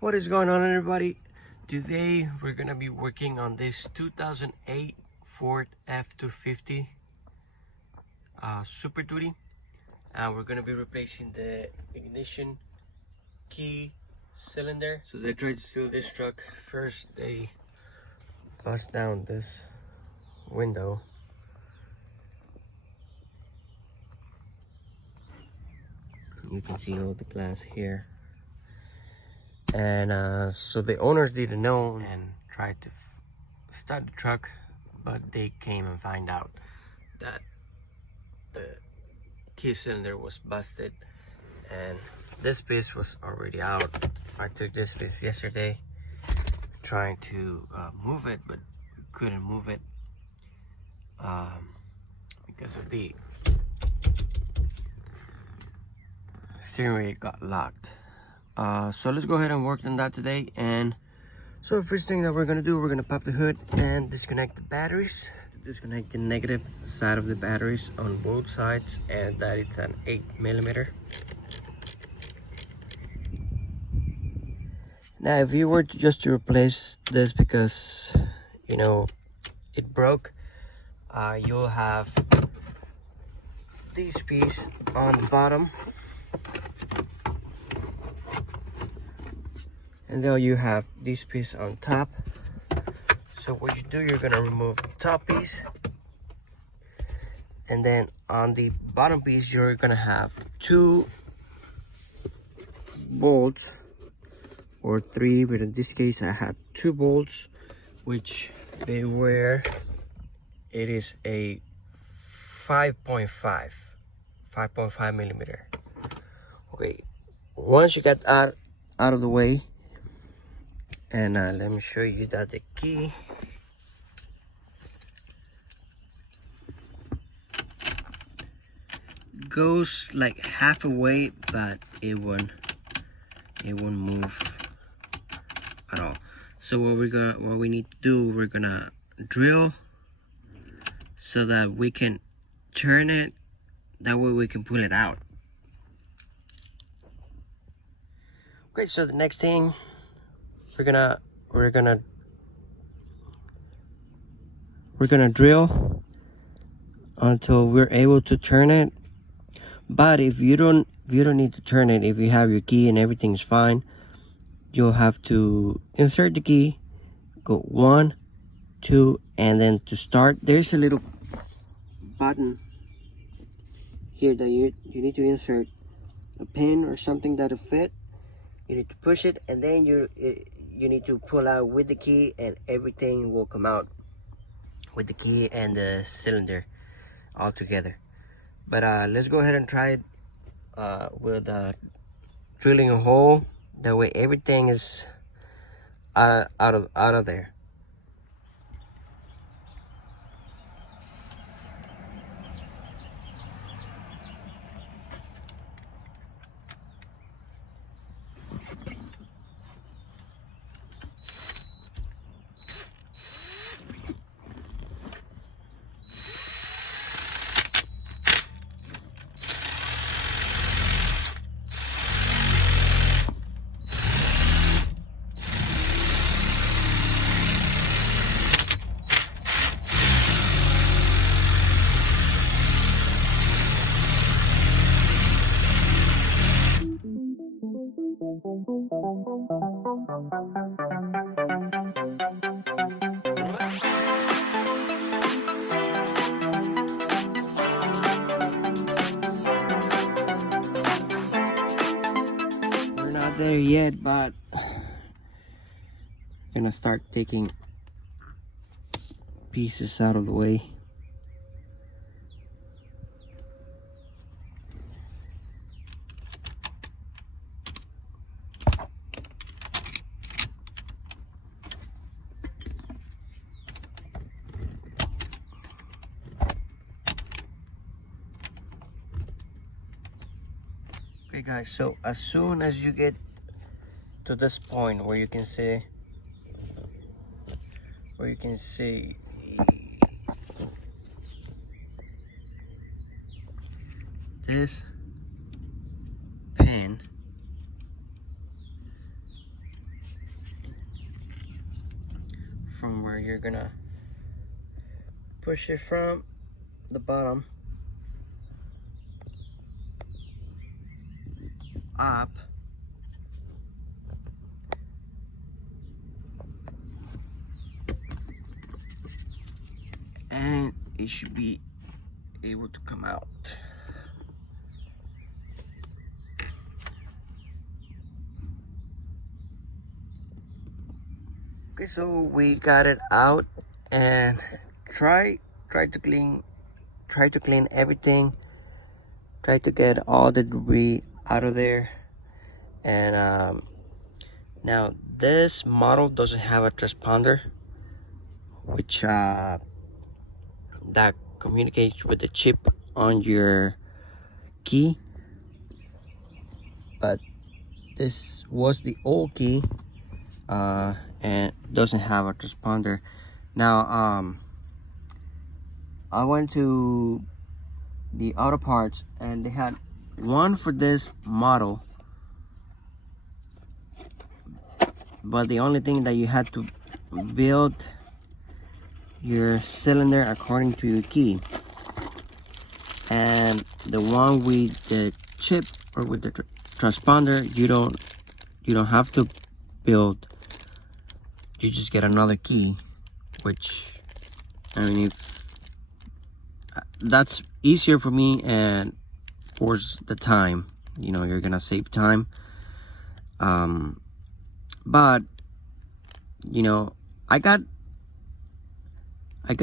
What is going on, everybody? Today we're gonna be working on this 2008 Ford F250 Super Duty. We're gonna be replacing the ignition key cylinder. So they tried to steal this truck. First they bust down this window. You can see all the glass here. And so the owners didn't know and tried to start the truck, but they came and find out that the key cylinder was busted and this piece was already out. I took this piece yesterday trying to move it, but couldn't move it because of the steering wheel got locked. So let's go ahead and work on that today. And so the first thing that we're gonna do, we're gonna pop the hood and disconnect the batteries. Disconnect the negative side of the batteries on both sides, and that it's an 8mm. Now if you were just to replace this because you know it broke, you'll have this piece on the bottom, and then you have this piece on top. So what you do, you're gonna remove the top piece, and then on the bottom piece you're gonna have 2 bolts, or 3, but in this case I had 2 bolts, which they were, it is a 5.5mm. Okay, once you get out of the way, and let me show you that the key goes like half away, but it won't move at all. So what we need to do, we're gonna drill so that we can turn it, that way we can pull it out. Okay, so the next thing, we're gonna drill until we're able to turn it. But if you don't need to turn it, if you have your key and everything's fine, you'll have to insert the key, go 1, 2, and then to start, there's a little button here that you need to insert a pin or something that'll fit. You need to push it, and then you need to pull out with the key, and everything will come out with the key and the cylinder all together. But let's go ahead and try it with drilling a hole. That way everything is out of there. We're not there yet, but gonna start taking pieces out of the way. Okay guys, so as soon as you get to this point where you can see this pin you're gonna push it from the bottom up, and it should be able to come out. Okay, so we got it out, and try to clean everything. Try to get all the debris out of there. And now this model doesn't have a transponder, which that communicates with the chip on your key, but this was the old key, and doesn't have a transponder. Now I went to the auto parts, and they had one for this model, but the only thing that you had to build your cylinder according to your key, and the one with the chip or with the transponder, you don't have to build. You just get another key, which, I mean, that's easier for me, and of course the time, you're gonna save time. But I got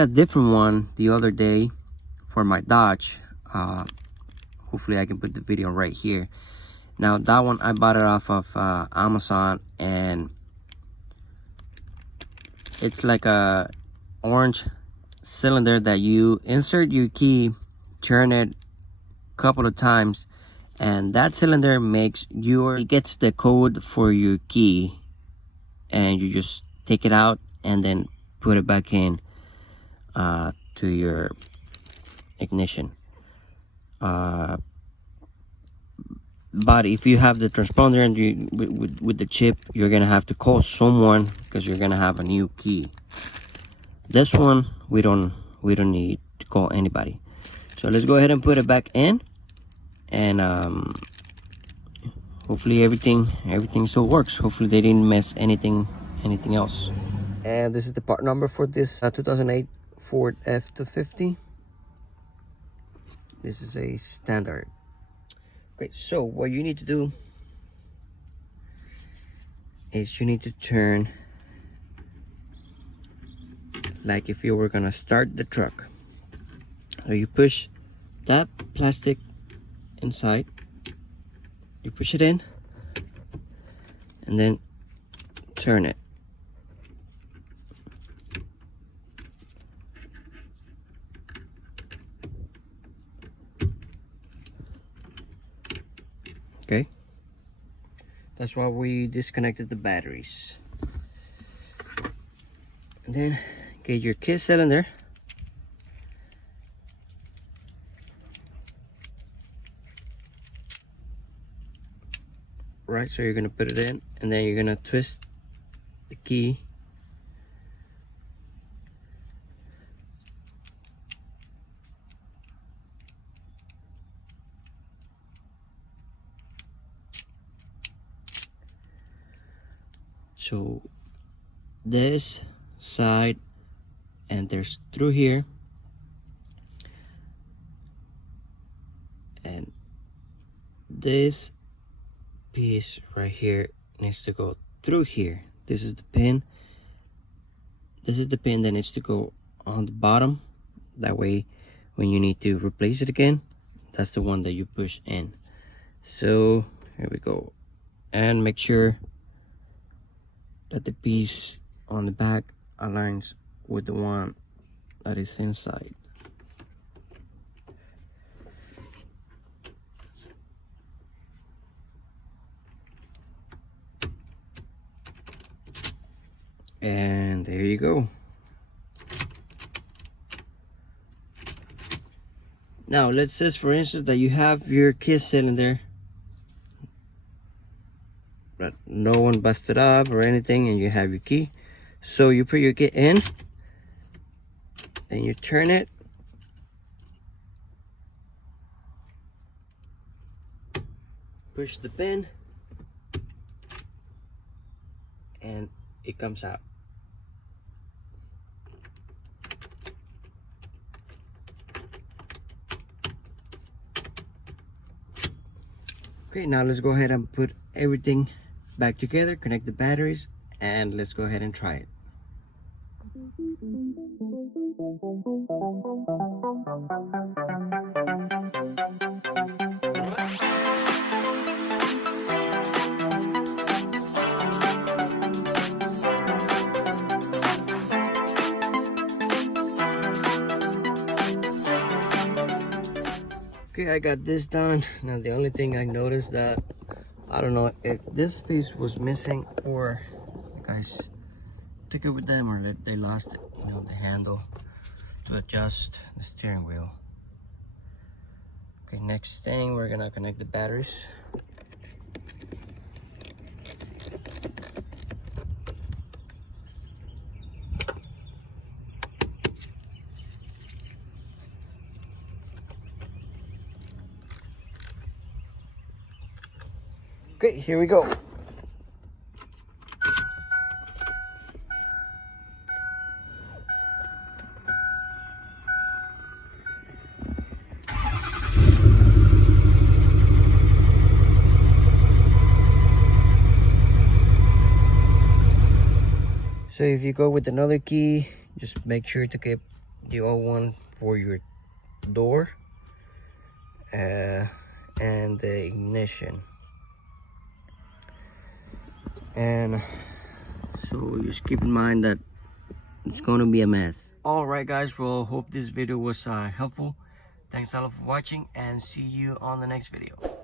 a different one the other day for my Dodge. Hopefully I can put the video right here. Now that one I bought it off of Amazon, and it's like a orange cylinder that you insert your key, turn it a couple of times, and that cylinder it gets the code for your key, and you just take it out and then put it back in to your ignition. But if you have the transponder and with the chip, you're gonna have to call someone, because you're gonna have a new key. This one we don't need to call anybody. So let's go ahead and put it back in, and hopefully everything still works. Hopefully they didn't miss anything else. And this is the part number for this 2008 Ford F250. This is a standard. Okay, so what you need to do is you need to turn like if you were gonna start the truck. So you push that plastic inside, you push it in, and then turn it. Okay, that's why we disconnected the batteries. And then get your key cylinder, right? So you're gonna put it in, and then you're gonna twist the key. So this side enters through here, and this piece right here needs to go through here. This is the pin that needs to go on the bottom. That way when you need to replace it again, that's the one that you push in. So here we go, and make sure that the piece on the back aligns with the one that is inside. And there you go. Now let's say for instance that you have your key cylinder, but no one busted up or anything, and you have your key. So you put your key in, Then you turn it. Push the pin. And it comes out. Okay, now let's go ahead and put everything back together, connect the batteries, and let's go ahead and try it. Okay, I got this done. Now the only thing I noticed that, I don't know if this piece was missing or the guys took it with them or they lost it, you know, the handle to adjust the steering wheel. Okay, next thing, we're gonna connect the batteries. Okay, here we go. So if you go with another key, just make sure to keep the old one for your door and the ignition. And so just keep in mind that it's going to be a mess. Alright guys, well, hope this video was helpful. Thanks a lot for watching and see you on the next video.